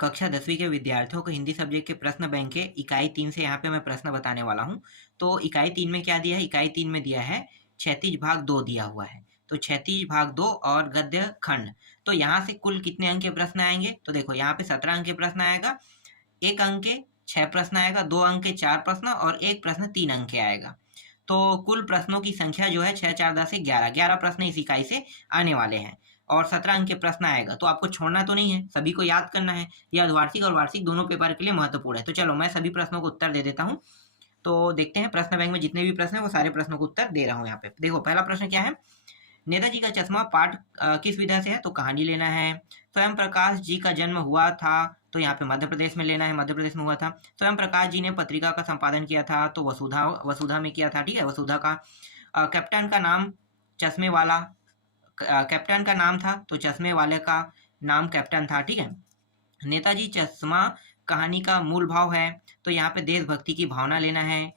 कक्षा 10वीं के विद्यार्थियों को हिंदी सब्जेक्ट के प्रश्न बैंक के इकाई 3 से यहाँ पे मैं प्रश्न बताने वाला हूँ। तो इकाई 3 में क्या दिया है? इकाई 3 में दिया है क्षैतिज भाग 2 दिया हुआ है। तो क्षैतिज भाग 2 और गद्य खंड। तो यहाँ से कुल कितने अंक के प्रश्न आएंगे? तो देखो यहाँ पे 17 अंक के प्रश्न आएगा, 1 अंक के 6 प्रश्न आएगा, 2 अंक के 4 प्रश्न और 1 प्रश्न 3 अंक के आएगा। तो कुल प्रश्नों की संख्या जो है 6 4 10 11, 11 प्रश्न इस इकाई से आने वाले हैं और 17 अंक के प्रश्न आएगा। तो आपको छोड़ना तो नहीं है, सभी को याद करना है। यह अर्धवार्षिक और वार्षिक दोनों पेपर के लिए महत्वपूर्ण है। तो चलो मैं सभी प्रश्नों को उत्तर दे देता हूँ। तो देखते हैं प्रश्न बैंक में जितने भी प्रश्न हैं वो सारे प्रश्नों को उत्तर दे रहा हूँ यहाँ पे। देखो पहला प्रश्न क्या है? नेताजी का चश्मा पाठ किस विधा से है? तो कहानी लेना है। स्वयं प्रकाश जी का जन्म हुआ था, तो यहाँ पे मध्य प्रदेश में लेना है, मध्य प्रदेश में हुआ था। स्वयं प्रकाश जी ने पत्रिका का संपादन किया था, तो वसुधा वसुधा में किया था, ठीक है, वसुधा का। कैप्टन का नाम चश्मे वाला, कैप्टन का नाम था तो चश्मे वाले का नाम कैप्टन था, ठीक है। नेताजी चश्मा कहानी का मूल भाव है, तो यहाँ पे देशभक्ति की भावना लेना है।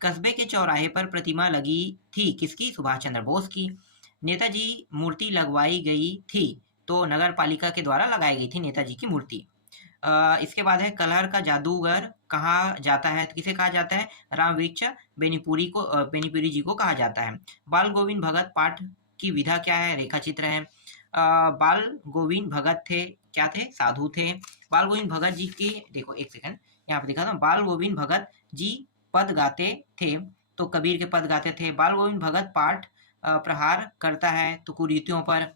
कस्बे के चौराहे पर प्रतिमा लगी थी किसकी? सुभाष चंद्र बोस की। नेताजी मूर्ति लगवाई गई थी, तो नगर पालिका के द्वारा लगाई गई थी नेताजी की मूर्ति। इसके बाद है कलहर का जादूगर कहा जाता है, तो किसे कहा जाता है? रामवृक्ष बेनीपुरी जी को कहा जाता है। बाल गोविंद भगत पाठ की विधा क्या है? रेखा चित्र है। बाल गोविंद भगत थे क्या थे? साधु थे। बाल गोविंद भगत जी की, देखो एक सेकंड यहाँ पे दिखा था, बाल गोविंद भगत जी पद गाते थे, तो कबीर के पद गाते थे। बाल गोविंद भगत पाठ प्रहार करता है, तो कुरीतियों पर।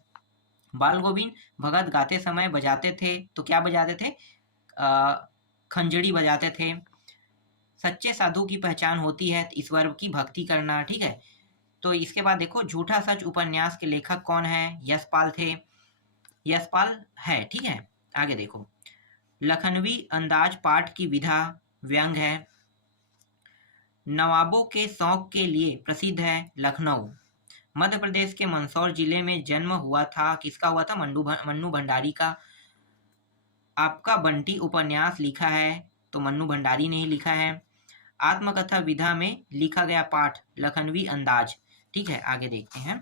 बाल गोविंद भगत गाते समय बजाते थे, तो क्या बजाते थे? खंजड़ी बजाते थे। सच्चे साधु की पहचान होती है ईश्वर की भक्ति करना, ठीक है। तो इसके बाद देखो झूठा सच उपन्यास के लेखक कौन है? यशपाल थे, यशपाल है, ठीक है। आगे देखो लखनवी अंदाज पाठ की विधा व्यंग है। नवाबों के शौक के लिए प्रसिद्ध है लखनऊ। मध्य प्रदेश के मंदसौर जिले में जन्म हुआ था, किसका हुआ था? मन्नू भंडारी का। आपका बंटी उपन्यास लिखा है, तो मन्नू भंडारी ने ही लिखा है। आत्मकथा विधा में लिखा गया पाठ लखनवी अंदाज, ठीक है। आगे देखते हैं।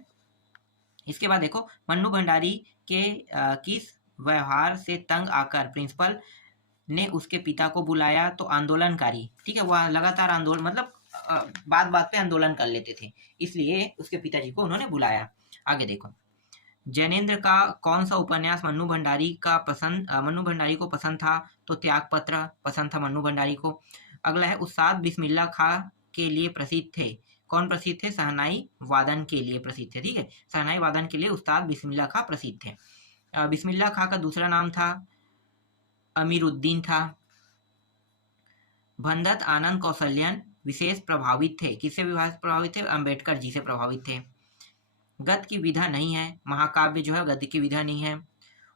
इसके बाद देखो मन्नू भंडारी के किस व्यवहार से तंग आकर प्रिंसिपल ने उसके पिता को बुलाया? तो आंदोलनकारी, ठीक है, वह लगातार आंदोलन मतलब बात बात पे आंदोलन कर लेते थे, इसलिए उसके पिताजी को उन्होंने बुलाया। आगे देखो जैनेन्द्र का कौन सा उपन्यास मन्नू भंडारी को पसंद था? तो त्यागपत्र पसंद था मन्नू भंडारी को। अगला है उस्ताद बिस्मिल्लाह खां के लिए प्रसिद्ध थे, कौन प्रसिद्ध थे? शहनाई वादन के लिए प्रसिद्ध थे, ठीक है, शहनाई वादन के लिए उस्ताद बिस्मिल्लाह खां प्रसिद्ध थे। बिस्मिल्लाह खां का दूसरा नाम था अमीरुद्दीन था। भंदत आनंद कौशल्यान विशेष प्रभावित थे, किससे विशेष प्रभावित थे? अंबेडकर जी से प्रभावित थे। गद्य की विधा नहीं है, महाकाव्य जो है गद्य की विधा नहीं है।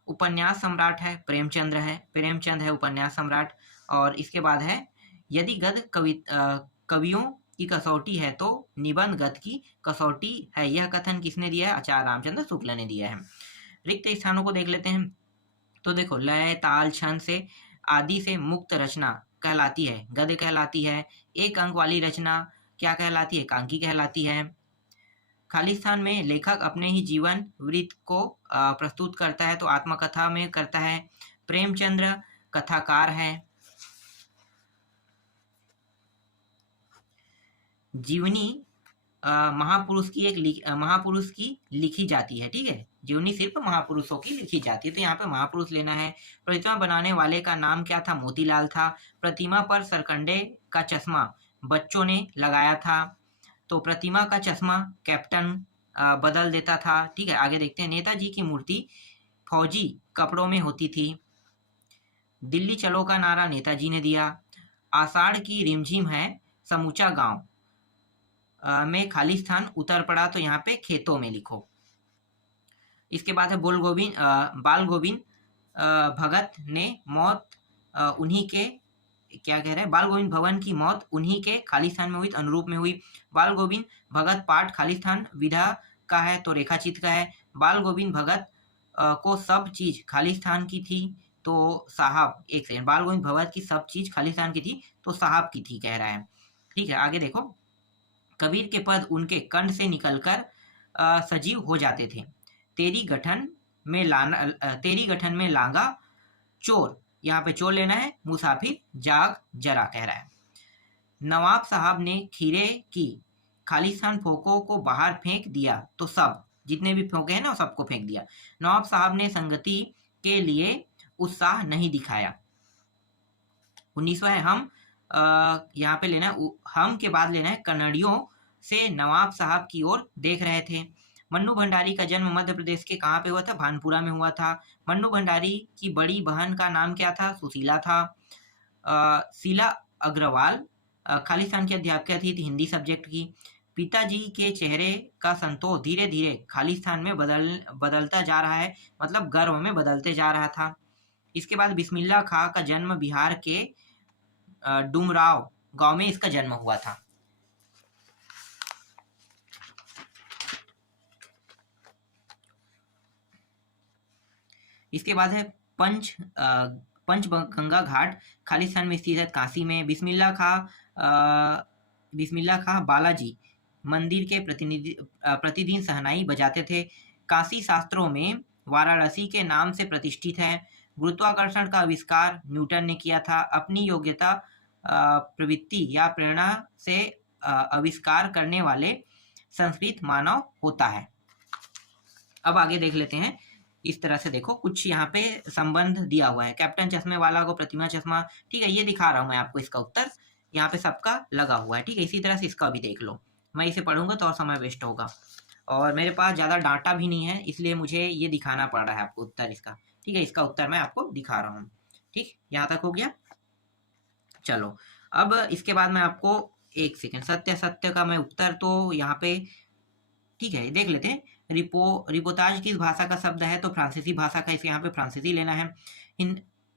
उपन्यास सम्राट है प्रेमचंद है उपन्यास सम्राट। और इसके बाद है यदि गद्य कवियों की कसौटी है तो निबंध गद्य की कसौटी है, यह कथन किसने दिया है? आचार्य रामचंद्र शुक्ल ने दिया है। रिक्त स्थानों को देख लेते हैं। तो देखो लय ताल छंद से आदि से मुक्त रचना कहलाती है गद्य कहलाती है। एक अंक वाली रचना क्या कहलाती है? एकांकी कहलाती है। खालिस्तान में लेखक अपने ही जीवन वृत्त को प्रस्तुत करता है, तो आत्मकथा में करता है। प्रेमचंद्र कथाकार है। जीवनी महापुरुष की लिखी जाती है, ठीक है, जीवनी सिर्फ महापुरुषों की लिखी जाती है, तो यहाँ पे महापुरुष लेना है। प्रतिमा बनाने वाले का नाम क्या था? मोतीलाल था। प्रतिमा पर सरकंडे का चश्मा बच्चों ने लगाया था, तो प्रतिमा का चश्मा कैप्टन बदल देता था, ठीक है। आगे देखते हैं। नेताजी की मूर्ति फौजी कपड़ों में होती थी। दिल्ली चलो का नारा नेताजी ने दिया। आषाढ़ की रिमझिम है समूचा गांव में खालिस्तान उतर पड़ा, तो यहाँ पे खेतों में लिखो। इसके बाद है बाल गोविंद भगत ने मौत उन्हीं के क्या कह रहे हैं? बाल गोविंद भवन की मौत उन्हीं के खालिस्तान में हुई, तो अनुरूप में हुई। बाल गोविंद भगत पाठ खालिस्तान विधा का है, तो रेखाचित्र का है। बाल गोविंद भगत को सब चीज खालिस्तान की थी, तो साहब, एक सेकंड, बाल गोविंद भगत की सब चीज खालिस्तान की थी, तो साहब की थी कह रहा है, ठीक है। आगे देखो कबीर के पद उनके कंठ से निकलकर सजीव हो जाते थे। तेरी गठन में लांगा चोर, यहाँ पे चोर लेना है, मुसाफिर जाग जरा कह रहा है। नवाब साहब ने खीरे की खालिस्तान फोकों को बाहर फेंक दिया तो सब, जितने भी फोके हैं ना सबको फेंक दिया। नवाब साहब ने संगति के लिए उत्साह नहीं दिखाया। 19वां है हम, यहाँ पे लेना है हम के बाद लेना है कन्नड़ियों से नवाब साहब की ओर देख रहे थे। मन्नू भंडारी का जन्म मध्य प्रदेश के कहाँ पे हुआ था? भानपुरा में हुआ था। मन्नू भंडारी की बड़ी बहन का नाम क्या था? सुशीला था। शीला अग्रवाल खालिस्तान की अध्यापिका थी हिंदी सब्जेक्ट की। पिताजी के चेहरे का संतोष धीरे धीरे खालिस्तान में बदलता जा रहा है, मतलब गर्व में बदलते जा रहा था। इसके बाद बिस्मिल्लाह खां का जन्म बिहार के डुमराव गांव में इसका जन्म हुआ था। इसके बाद है पंचगंगा घाट खालिस्तान में स्थित है, काशी में। बिस्मिल्लाह खां बालाजी मंदिर के प्रतिदिन सहनाई बजाते थे। काशी शास्त्रों में वाराणसी के नाम से प्रतिष्ठित है। गुरुत्वाकर्षण का आविष्कार न्यूटन ने किया था। अपनी योग्यता, प्रवृत्ति या प्रेरणा से आविष्कार करने वाले संस्कृत मानव होता है। अब आगे देख लेते हैं। इस तरह से देखो कुछ यहाँ पे संबंध दिया हुआ है। कैप्टन चश्मे वाला को प्रतिमा चश्मा, ठीक है, ये दिखा रहा हूँ मैं आपको इसका उत्तर, यहाँ पे सबका लगा हुआ है, ठीक है। इसी तरह से इसका भी देख लो। मैं इसे पढ़ूंगा तो और समय वेस्ट होगा, और मेरे पास ज़्यादा डाटा भी नहीं है, इसलिए मुझे ये दिखाना पड़ रहा है आपको उत्तर इसका, ठीक है। इसका उत्तर मैं आपको दिखा रहा हूँ, ठीक, यहाँ तक हो गया। चलो अब इसके बाद मैं आपको एक सेकेंड, सत्य सत्य का मैं उत्तर तो यहाँ पे, ठीक है, देख लेते हैं। रिपोर्टाज किस भाषा का शब्द है? तो फ्रांसीसी भाषा का, इसके यहाँ पे फ्रांसीसी लेना है।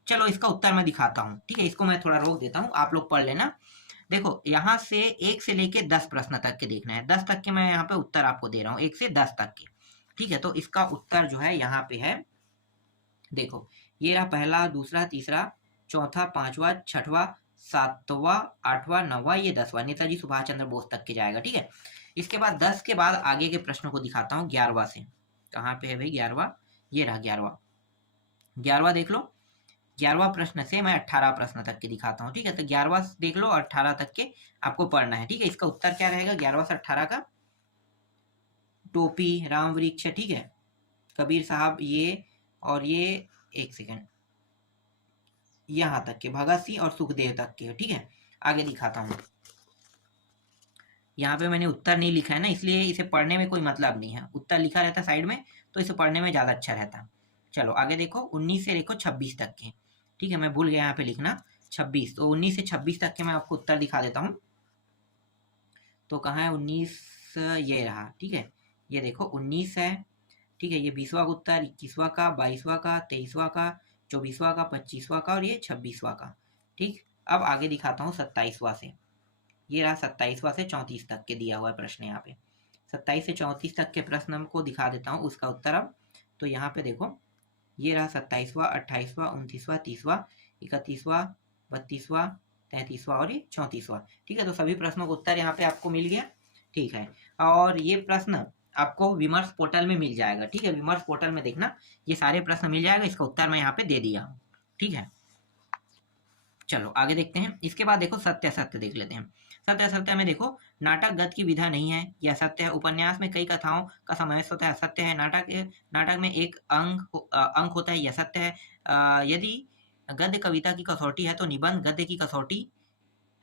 चलो इसका उत्तर मैं दिखाता हूँ, ठीक है। इसको मैं थोड़ा रोक देता हूँ, आप लोग पढ़ लेना। देखो यहाँ से 1 से लेके 10 प्रश्न तक के देखना है। 10 तक के मैं यहाँ पे उत्तर आपको दे रहा हूँ, 1 से 10 तक के, ठीक है। तो इसका उत्तर जो है यहाँ पे है, देखो ये रहा पहला, दूसरा, तीसरा, चौथा, पांचवा, छठवा, सातवां, आठवां, नौवां, ये 10वां, नेताजी सुभाष चंद्र बोस तक के जाएगा, ठीक है। इसके बाद 10 के बाद आगे के प्रश्नों को दिखाता हूँ। 11वां से, कहाँ पे है भाई 11वां? ये रहा 11वां देख लो। 11वां प्रश्न से मैं 18 प्रश्न तक के दिखाता हूँ, ठीक है। तो 11वां देख लो और 18 तक के आपको पढ़ना है, ठीक है। इसका उत्तर क्या रहेगा 11वां से 18 का? टोपी, राम वृक्ष, ठीक है, कबीर साहब, ये और ये, एक सेकेंड, यहाँ तक के भगत सिंह और सुखदेव तक के, ठीक है। आगे दिखाता हूँ। यहाँ पे मैंने उत्तर नहीं लिखा है ना, इसलिए इसे पढ़ने में कोई मतलब नहीं है। उत्तर लिखा रहता साइड में तो इसे पढ़ने में ज़्यादा अच्छा रहता। चलो आगे देखो, 19 से देखो 26 तक के, ठीक है। मैं भूल गया यहाँ पे लिखना 26, तो 19 से 26 तक के मैं आपको उत्तर दिखा देता हूँ। तो कहाँ है 19? ये रहा, ठीक है। ये देखो 19 है, ठीक है। ये 20वां का उत्तर, 21वां का, 22वां का, 23वां का, 24वां का, 25वां का और ये 26वां का, ठीक। अब आगे दिखाता हूँ 27वां से। ये रहा 27वां से 34 तक के दिया हुआ है प्रश्न यहाँ पे। 27 से 34 तक के प्रश्न को दिखा देता हूँ उसका उत्तर अब। तो यहाँ पे देखो, ये रहा 27वां, 28वां, 29वां, 30वां, 31वां, 32वां, 33वां और ये 34वां, ठीक है। तो सभी प्रश्नों का उत्तर यहाँ पे आपको मिल गया, ठीक है। और ये प्रश्न आपको विमर्श पोर्टल में मिल जाएगा, ठीक है। विमर्श पोर्टल में देखना, ये सारे प्रश्न मिल जाएगा। इसका उत्तर मैं यहाँ पे दे दिया हूँ, ठीक है। चलो आगे देखते हैं। इसके बाद देखो सत्य सत्य देख लेते हैं। सत्य सत्य में देखो, नाटक गद्य की विधा नहीं है, यह सत्य है। उपन्यास में कई कथाओं का समावेश होता है, सत्य है। नाटक में एक अंक होता है, यह सत्य है। यदि गद्य कविता की कसौटी है तो निबंध गद्य की कसौटी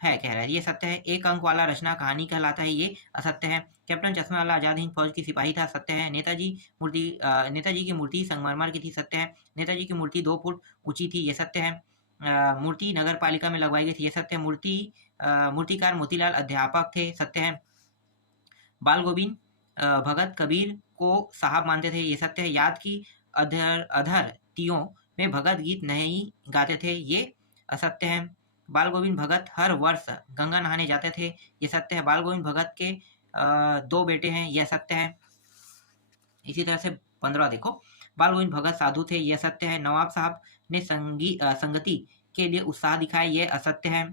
है, कह रहा है, ये सत्य है। एक अंक वाला रचना कहानी कहलाता है, ये असत्य है। कैप्टन चश्मे वाला आजाद हिंद फौज की सिपाही था, सत्य है। नेताजी की मूर्ति संगमरमर की थी, सत्य है। नेताजी की मूर्ति 2 फुट ऊंची थी, ये सत्य है। मूर्ति नगर पालिका में लगवाई गई थी, ये सत्य है। मूर्तिकार मोतीलाल अध्यापक थे, सत्य है। बाल गोविंद भगत कबीर को साहब मानते थे, ये सत्य है। याद की अधर तियों में भगत गीत नहीं गाते थे, ये असत्य है। बाल गोविंद भगत हर वर्ष गंगा नहाने जाते थे, ये सत्य है। बाल गोविंद भगत के 2 बेटे हैं, यह सत्य है। इसी तरह से 15 देखो, बाल गोविंद भगत साधु थे, यह सत्य है। नवाब साहब ने संगति के लिए उत्साह दिखाया, यह असत्य है।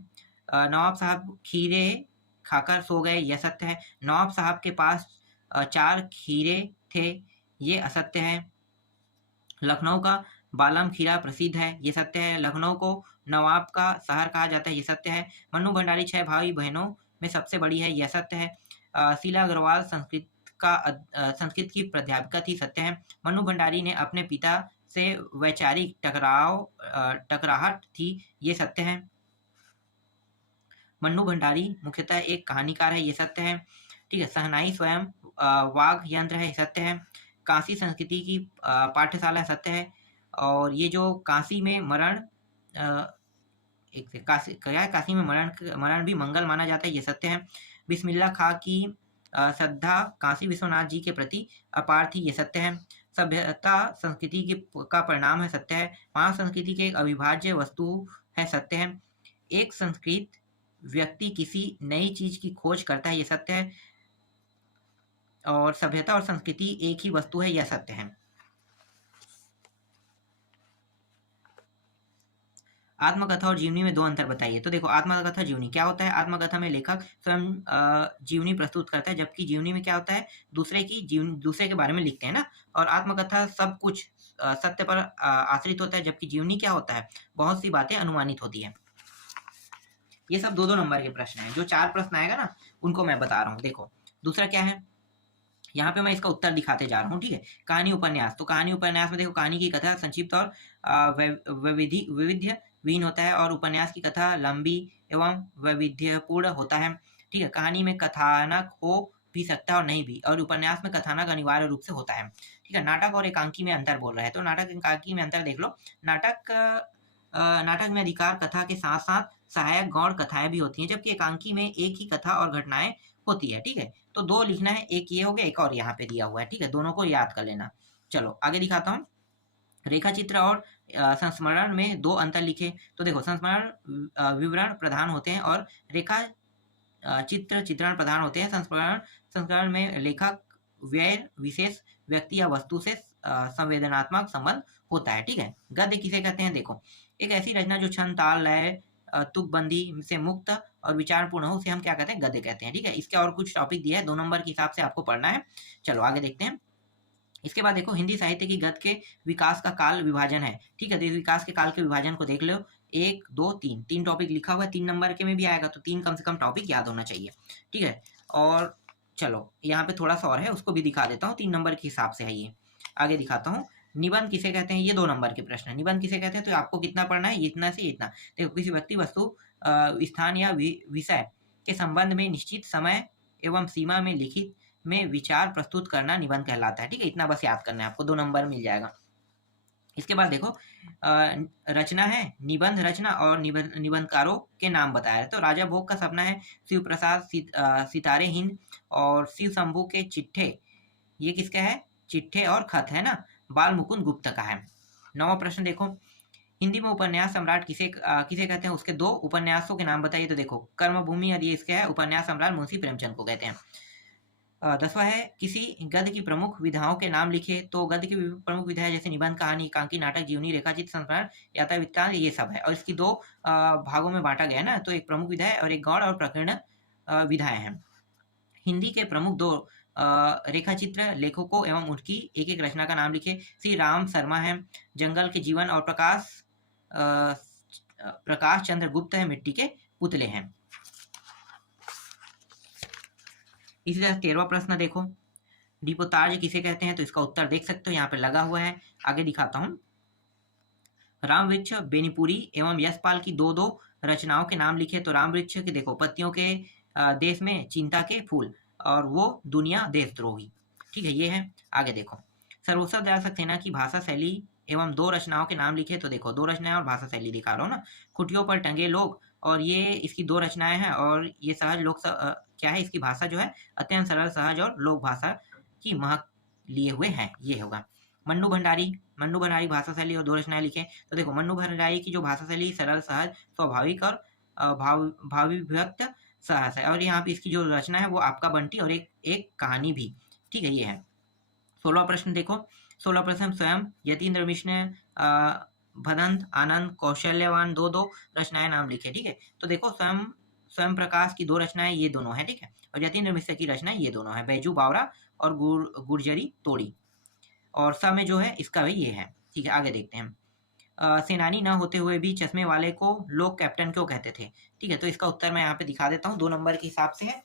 नवाब साहब खीरे खाकर सो गए, यह सत्य है। नवाब साहब के पास 4 खीरे थे, ये असत्य है। लखनऊ का बालम खीरा प्रसिद्ध है, ये सत्य है। लखनऊ को नवाब का शहर कहा जाता है, ये सत्य है। मन्नू भंडारी 6 भाई बहनों में सबसे बड़ी है, यह सत्य है। शीला अग्रवाल संस्कृत की प्राध्यापिका थी, सत्य है। मन्नू भंडारी ने अपने पिता से वैचारिक टकराहट थी, ये सत्य है। मन्नू भंडारी मुख्यतः एक कहानीकार है, ये सत्य है। ठीक है। शहनाई स्वयं वाद्य यंत्र है, सत्य है। काशी संस्कृति की पाठशाला, सत्य है। और ये जो काशी में मरण काशी में मरण भी मंगल माना जाता है, ये सत्य है। बिस्मिल्लाह खां की श्रद्धा काशी विश्वनाथ जी के प्रति अपार थी, ये सत्य है। सभ्यता संस्कृति का परिणाम है, सत्य है। मानव संस्कृति के एक अविभाज्य वस्तु है, सत्य है। एक संस्कृत व्यक्ति किसी नई चीज की खोज करता है, यह सत्य है। और सभ्यता और संस्कृति एक ही वस्तु है, यह सत्य है। आत्मकथा और जीवनी में दो अंतर बताइए। तो देखो, आत्मकथा जीवनी क्या होता है? आत्मकथा में लेखक स्वयं जीवनी प्रस्तुत करता है, जबकि जीवनी में क्या होता है? दूसरे के बारे में लिखते हैं ना। और आत्मकथा सब कुछ सत्य पर आश्रित होता है, जबकि जीवनी क्या होता है? बहुत सी बातें अनुमानित होती है। ये सब 2-2 नंबर के प्रश्न हैं। जो 4 प्रश्न आएगा ना, उनको मैं बता रहा हूँ। देखो, दूसरा क्या है, यहाँ पे मैं इसका उत्तर दिखाते जा रहा हूँ। ठीक है। कहानी उपन्यास, तो कहानी उपन्यास में देखो, कहानी की कथा संक्षिप्त और वैविध्यहीन होता है, और उपन्यास की कथा लंबी एवं वैविध्यपूर्ण होता है। ठीक है। कहानी में कथानक हो भी सकता है और नहीं भी, और उपन्यास में कथानक अनिवार्य रूप से होता है। ठीक है। नाटक और एकांकी में अंतर बोल रहा है, तो नाटक एकांकी में अंतर देख लो। नाटक में अधिकार कथा के साथ साथ सहायक गौण कथाएं भी होती हैं, जबकि एकांकी में एक ही कथा और घटनाएं होती है। ठीक है। तो 2 लिखना है, एक ये हो गया, एक और यहाँ पे दिया हुआ है। ठीक है। दोनों को याद कर लेना। चलो आगे दिखाता हूँ। रेखा चित्र और संस्मरण में 2 अंतर लिखे। तो देखो, संस्मरण विवरण प्रधान होते हैं और रेखा चित्रण प्रधान होते हैं। संस्मरण में लेखक व्यय विशेष व्यक्ति या वस्तु से संवेदनात्मक संबंध होता है। ठीक है। गद्य किसे कहते हैं? देखो, एक ऐसी रचना जो छंद ताल लय तुकबंदी से मुक्त और विचारपूर्ण हो, उसे हम क्या कहते हैं? गद्य कहते हैं। ठीक है। इसके और कुछ टॉपिक दिया है, 2 नंबर के हिसाब से आपको पढ़ना है। चलो आगे देखते हैं। इसके बाद देखो, हिंदी साहित्य की गद्य के विकास का काल विभाजन है। ठीक है। तो इस विकास के काल के विभाजन को देख लो। 1, 2, 3 टॉपिक लिखा हुआ है, 3 नंबर के में भी आएगा, तो 3 कम से कम टॉपिक याद होना चाहिए। ठीक है। और चलो यहाँ पे थोड़ा सा और है, उसको भी दिखा देता हूँ। 3 नंबर के हिसाब से है ये। आगे दिखाता हूँ। निबंध किसे कहते हैं? ये 2 नंबर के प्रश्न है। निबंध किसे कहते हैं? तो आपको कितना पढ़ना है? इतना से इतना। देखो, किसी व्यक्ति, वस्तु, स्थान या विषय के संबंध में निश्चित समय एवं सीमा में लिखित में विचार प्रस्तुत करना निबंध कहलाता है। ठीक है। इतना बस याद करना है आपको, 2 नंबर मिल जाएगा। इसके बाद देखो, रचना है, निबंध रचना और निबंधकारों के नाम बताया है। तो राजा भोग का सपना है, शिव प्रसाद सितारे हिंद और शिव शंभू के चिट्ठे, ये किसका है? चिट्ठे और खत है ना, बाल मुकुंद गुप्त का है। 9वां प्रश्न देखो, हिंदी में उपन्यास सम्राट किसे कहते हैं? उसके 2 उपन्यासों के नाम बताइए। तो देखो, कर्मभूमि, और ये इसका है उपन्यास सम्राट मुंशी प्रेमचंद को कहते हैं। 10वां है, किसी गद्य की प्रमुख विधाओं के नाम लिखे। तो गद्य की प्रमुख विधाएं जैसे निबंध, कहानी, एकांकी, नाटक, जीवनी, रेखाचित्र, संस्मरण, यात्रा वृत्तांत, ये सब है। और इसकी 2 भागों में बांटा गया है ना, तो एक प्रमुख विधा है और एक गौण और प्रकीर्ण विधाएं हैं। हिंदी के प्रमुख 2 रेखाचित्र लेखकों एवं उनकी एक रचना का नाम लिखे। श्री राम शर्मा है, जंगल के जीवन, और प्रकाश चंद्र गुप्त है, मिट्टी के पुतले हैं। इसी तरह 13वां प्रश्न देखो, दीपोतार्ज किसे कहते हैं? तो इसका उत्तर देख सकते हो, यहाँ पे लगा हुआ है। आगे दिखाता हूँ। रामवृक्ष, बेनीपुरी एवं यशपाल की 2 रचनाओं के नाम लिखे। तो रामवृक्ष के देखो, पत्तियों के देश में चिंता के फूल, और वो दुनिया देशद्रोही। ठीक है, ये है। आगे देखो, सर्वोत्तम दयाल सक्सेना की भाषा शैली एवं 2 रचनाओं के नाम लिखे। तो देखो, 2 रचनाएं और भाषा शैली दिखा रहा हूँ ना। खुटियों पर टंगे लोग, और ये इसकी 2 रचनाएं हैं, और ये सहज लोक क्या है? इसकी भाषा जो है अत्यंत सरल, सहज और लोक भाषा की महक लिए हुए हैं, ये होगा। मन्नू भंडारी भाषा शैली और 2 रचनाएं लिखे। तो देखो, मन्नू भंडारी की जो भाषा शैली सरल, सहज, स्वाभाविक और भावाभिव्यक्त सहज है। और यहाँ पे इसकी जो रचना है वो आपका बंटी और एक कहानी भी। ठीक है, ये है। 16वां प्रश्न देखो, 16वां प्रश्न, स्वयं, यतीन्द्र मिश्र, भदंत, आनंद, कौशल्यवान 2 रचनाएं नाम लिखे। ठीक है। तो देखो, स्वयं प्रकाश की 2 रचनाएं ये दोनों है। ठीक है। और यतीन्द्र मिश्र की रचनाएं ये दोनों है, बैजू बावरा और गुर्जरी तोड़ी। और स में जो है इसका भी ये है। ठीक है। आगे देखते हैं। सेनानी न होते हुए भी चश्मे वाले को लोग कैप्टन क्यों कहते थे? ठीक है, तो इसका उत्तर मैं यहाँ पे दिखा देता हूँ, 2 नंबर के हिसाब से है।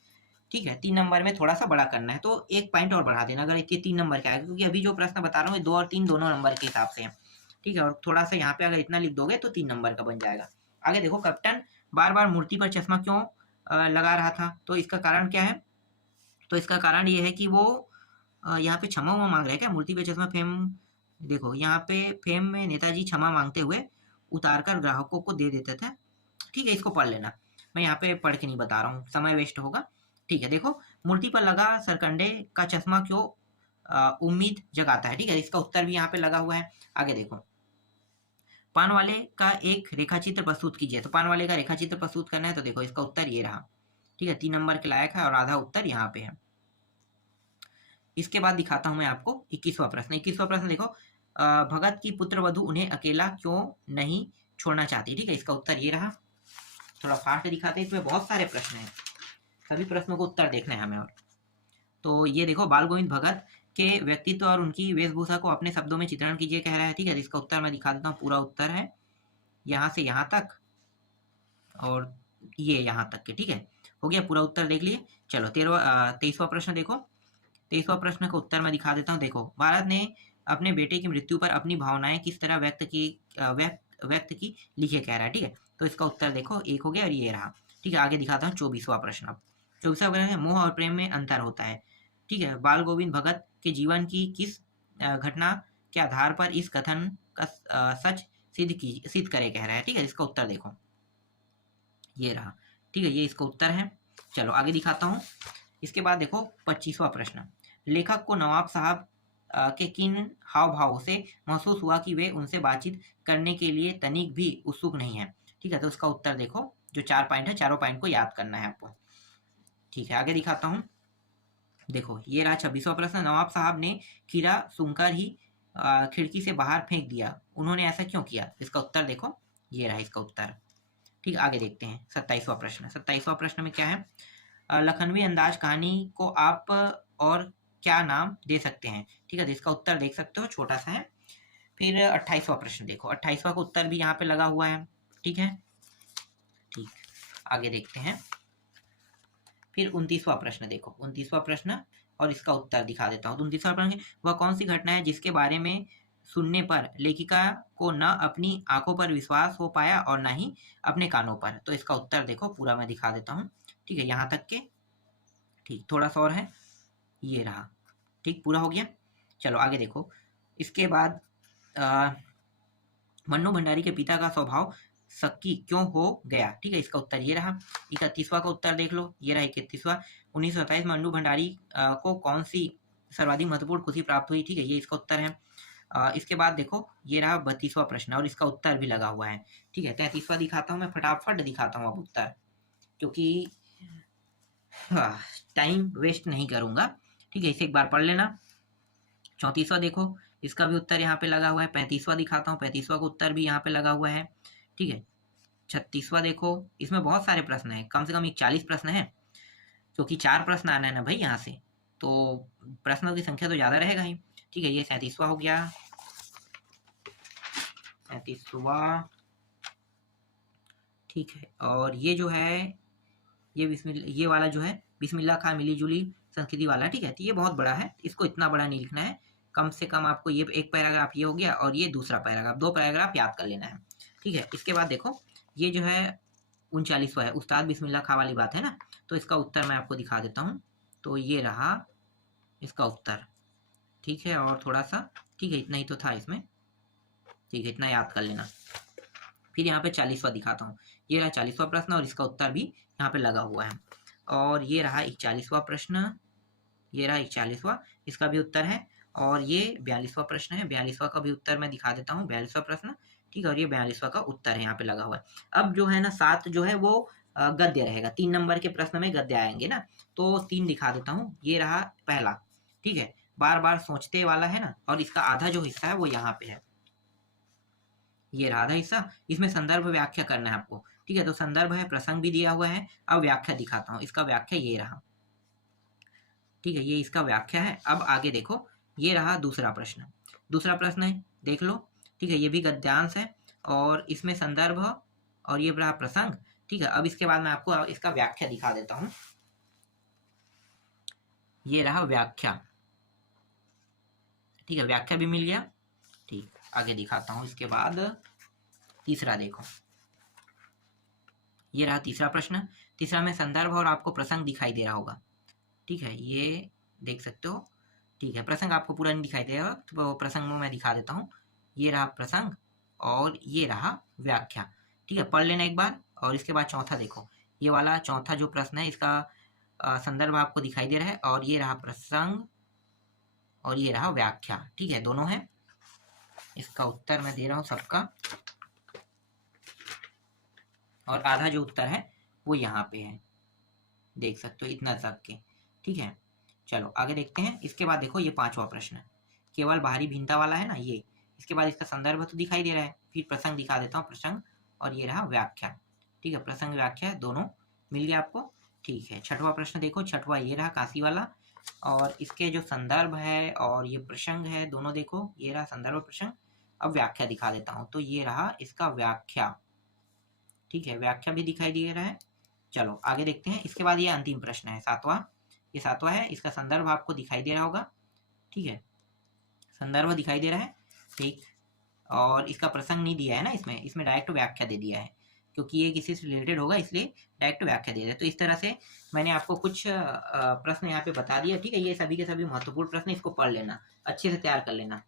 ठीक है, 3 नंबर में थोड़ा-सा बड़ा करना है, तो 1 पॉइंट और बढ़ा देना अगर ये 3 नंबर का आएगा, क्योंकि अभी जो प्रश्न बता रहा हूँ ये 2 और 3 दोनों नंबर के हिसाब से हैं। ठीक है, और थोड़ा-सा यहाँ पे अगर इतना लिख दोगे तो 3 नंबर का बन जाएगा। आगे देखो, कैप्टन बार-बार मूर्ति पर चश्मा क्यों लगा रहा था? तो इसका कारण क्या है? तो इसका कारण ये है कि वो यहाँ पे क्षमा-वमा माँग रहे हैं क्या? मूर्ति पे चश्मा फेम, देखो यहाँ पे फेम में नेताजी क्षमा माँगते हुए उतारकर ग्राहकों को दे देते थे। ठीक है, इसको पढ़ लेना। मैं यहाँ पे पढ़ के नहीं बता रहा हूँ, समय वेस्ट होगा। ठीक है, देखो, मूर्ति पर लगा सरकंडे का चश्मा क्यों उम्मीद जगाता है? ठीक है, इसका उत्तर भी यहाँ पे लगा हुआ है। आगे देखो, पान वाले का एक रेखाचित्र प्रस्तुत कीजिए। तो पान वाले का रेखाचित्र प्रस्तुत करना है, तो देखो इसका उत्तर ये रहा। ठीक है, 3 नंबर के लायक है और आधा उत्तर यहाँ पे है। इसके बाद दिखाता हूं मैं आपको 21वां प्रश्न। 21वां प्रश्न देखो, भगत की पुत्र वधु उन्हें अकेला क्यों नहीं छोड़ना चाहती? ठीक है, इसका उत्तर ये रहा। थोड़ा फास्ट दिखाते हैं, इसमें बहुत सारे प्रश्न हैं, सभी प्रश्नों को उत्तर देखना है हमें। और तो ये देखो, बाल गोविंद भगत के व्यक्तित्व और उनकी वेशभूषा को अपने शब्दों में चित्रण कीजिए कह रहा है। ठीक है, इसका उत्तर मैं दिखा देता हूँ। पूरा उत्तर है यहाँ से यहाँ तक और ये यहाँ तक के। ठीक है, हो गया, पूरा उत्तर देख लिए। चलो 23वां प्रश्न देखो। 23वां प्रश्न का उत्तर मैं दिखा देता हूँ। देखो, भारत ने अपने बेटे की मृत्यु पर अपनी भावनाएं किस तरह व्यक्त की लिखे कह रहा है। ठीक है, तो इसका उत्तर देखो, एक हो गया और ये रहा। ठीक है, आगे दिखाता हूँ 24वां प्रश्न। अब 24वां प्रश्न है, मोह और प्रेम में अंतर होता है। ठीक है, बाल गोविंद भगत के जीवन की किस घटना के आधार पर इस कथन का सच सिद्ध करे कह रहा है। ठीक है, इसका उत्तर देखो, ये रहा। ठीक है, ये इसका उत्तर है। चलो आगे दिखाता हूँ। इसके बाद देखो 25वां प्रश्न, लेखक को नवाब साहब के किन हाव भावों से महसूस हुआ कि वे उनसे बातचीत करने के लिए तनिक भी उत्सुक नहीं है? ठीक है, तो उसका उत्तर देखो, जो 4 पॉइंट है, चारों पॉइंट को याद करना है आपको। ठीक है, आगे दिखाता हूँ। देखो, ये रहा 26वां प्रश्न, नवाब साहब ने खीरा सूंघकर ही खिड़की से बाहर फेंक दिया, उन्होंने ऐसा क्यों किया? इसका उत्तर देखो, ये रहा इसका उत्तर। ठीक है, आगे देखते हैं 27वां प्रश्न। 27वां प्रश्न में क्या है? लखनवी अंदाज कहानी को आप और क्या नाम दे सकते हैं? ठीक है, तो इसका उत्तर देख सकते हो, छोटा सा है। फिर 28वां प्रश्न देखो, 28वां का उत्तर भी यहाँ पे लगा हुआ है। ठीक है, ठीक, आगे देखते हैं। फिर 29वां प्रश्न देखो, 29वां प्रश्न और इसका उत्तर दिखा देता हूँ। 29वां प्रश्न, वह कौन सी घटना है जिसके बारे में सुनने पर लेखिका को न अपनी आंखों पर विश्वास हो पाया और न ही अपने कानों पर? तो इसका उत्तर देखो, पूरा मैं दिखा देता हूँ। ठीक है, यहाँ तक के। ठीक, थोड़ा सा और है, ये रहा। ठीक, पूरा हो गया। चलो आगे देखो। इसके बाद मन्नू भंडारी के पिता का स्वभाव शक्की क्यों हो गया? ठीक है, इसका उत्तर ये रहा। 31वां का उत्तर देख लो, ये रहा 31वां। 1927 में मन्नू भंडारी को कौन सी सर्वाधिक महत्वपूर्ण खुशी प्राप्त हुई? ठीक है, ये इसका उत्तर है। इसके बाद देखो, ये रहा 32वां प्रश्न और इसका उत्तर भी लगा हुआ है। ठीक है, 33वां दिखाता हूँ मैं, फटाफट दिखाता हूँ अब उत्तर, क्योंकि टाइम वेस्ट नहीं करूंगा। ठीक है, इसे एक बार पढ़ लेना। 34वां देखो, इसका भी उत्तर यहाँ पे लगा हुआ है। 35वां दिखाता हूँ, 35वां का उत्तर भी यहाँ पे लगा हुआ है। ठीक है, 36वां देखो, इसमें बहुत सारे प्रश्न हैं, कम से कम 40 प्रश्न हैं, क्योंकि 4 प्रश्न आना है ना भाई यहाँ से, तो प्रश्नों की संख्या तो ज़्यादा रहेगा ही। ठीक है, ये 37वां हो गया। 37वां, ठीक है, और ये जो है, ये वाला जो है बिस्मिल्लाह खां मिली जुली संस्कृति वाला। ठीक है, तो ये बहुत बड़ा है, इसको इतना बड़ा नहीं लिखना है, कम से कम आपको ये एक पैराग्राफ ये हो गया और ये दूसरा पैराग्राफ, 2 पैराग्राफ याद कर लेना है। ठीक है, इसके बाद देखो, ये जो है 39वां है, उस्ताद बिस्मिल्लाह खां वाली बात है ना, तो इसका उत्तर मैं आपको दिखा देता हूँ। तो ये रहा इसका उत्तर। ठीक है, और थोड़ा सा, ठीक है, इतना ही तो था इसमें। ठीक है, इतना याद कर लेना। फिर यहाँ पे 40वां दिखाता हूँ, ये रहा 40वां प्रश्न और इसका उत्तर भी यहाँ पे लगा हुआ है। और ये रहा 41वां प्रश्न, ये रहा 41वां, इसका भी उत्तर है। और ये 42वां प्रश्न है, 42वां का भी उत्तर मैं दिखा देता हूँ, 42वां प्रश्न। ठीक है, और ये 42वां का उत्तर है, यहाँ पे लगा हुआ है। अब जो है ना 7 जो है वो गद्य रहेगा, 3 नंबर के प्रश्न में गद्य आएंगे ना, तो 3 दिखा देता हूँ। ये रहा पहला, ठीक है, बार बार सोचते वाला है ना, और इसका आधा जो हिस्सा है वो यहाँ पे है, ये रहा आधा हिस्सा, इसमें संदर्भ व्याख्या करना है आपको। ठीक है, तो संदर्भ है, प्रसंग भी दिया हुआ है। अब व्याख्या दिखाता हूँ, इसका व्याख्या ये रहा। ठीक है, ये इसका व्याख्या है। अब आगे देखो, ये रहा दूसरा प्रश्न, दूसरा प्रश्न है, देख लो। ठीक है, ये भी गद्यांश है और इसमें संदर्भ और ये रहा प्रसंग। ठीक है, अब इसके बाद मैं आपको इसका व्याख्या दिखा देता हूँ। ये रहा व्याख्या। ठीक है, व्याख्या भी मिल गया। ठीक, आगे दिखाता हूँ। इसके बाद तीसरा देखो, ये रहा तीसरा प्रश्न। तीसरा में संदर्भ और आपको प्रसंग दिखाई दे रहा होगा। ठीक है, ये देख सकते हो। ठीक है, प्रसंग आपको पूरा नहीं दिखाई देगा, तो प्रसंग में मैं दिखा देता हूँ। ये रहा प्रसंग और ये रहा व्याख्या। ठीक है, पढ़ लेना एक बार। और इसके बाद चौथा देखो, ये वाला चौथा जो प्रश्न है, इसका संदर्भ आपको दिखाई दे रहा है, और ये रहा प्रसंग और ये रहा व्याख्या। ठीक है, दोनों है। इसका उत्तर मैं दे रहा हूँ सबका, और आधा जो उत्तर है वो यहाँ पे है, देख सकते हो इतना तक के। ठीक है, चलो आगे देखते हैं। इसके बाद देखो, ये पांचवा प्रश्न केवल बाहरी भिन्नता वाला है ना, ये। इसके बाद इसका संदर्भ तो दिखाई दे रहा है, फिर प्रसंग दिखा देता हूँ, प्रसंग और ये रहा व्याख्या। ठीक है, प्रसंग व्याख्या दोनों मिल गया आपको। ठीक है, छठवां प्रश्न देखो। छठवा ये रहा काशी वाला, और इसके जो संदर्भ है और ये प्रसंग है, दोनों देखो, ये रहा संदर्भ प्रसंग। अब व्याख्या दिखा देता हूँ, तो ये रहा इसका व्याख्या। ठीक है, व्याख्या भी दिखाई दे रहा है। चलो आगे देखते हैं। इसके बाद ये अंतिम प्रश्न है, सातवां। ये सातवां है, इसका संदर्भ आपको दिखाई दे रहा होगा। ठीक है, संदर्भ दिखाई दे रहा है। ठीक, और इसका प्रसंग नहीं दिया है ना, इसमें इसमें डायरेक्ट व्याख्या दे दिया है, क्योंकि ये किसी से रिलेटेड होगा, इसलिए डायरेक्ट व्याख्या दे दिया है। तो इस तरह से मैंने आपको कुछ प्रश्न यहाँ पे बता दिया। ठीक है, ये सभी के सभी महत्वपूर्ण प्रश्न, इसको पढ़ लेना, अच्छे से तैयार कर लेना।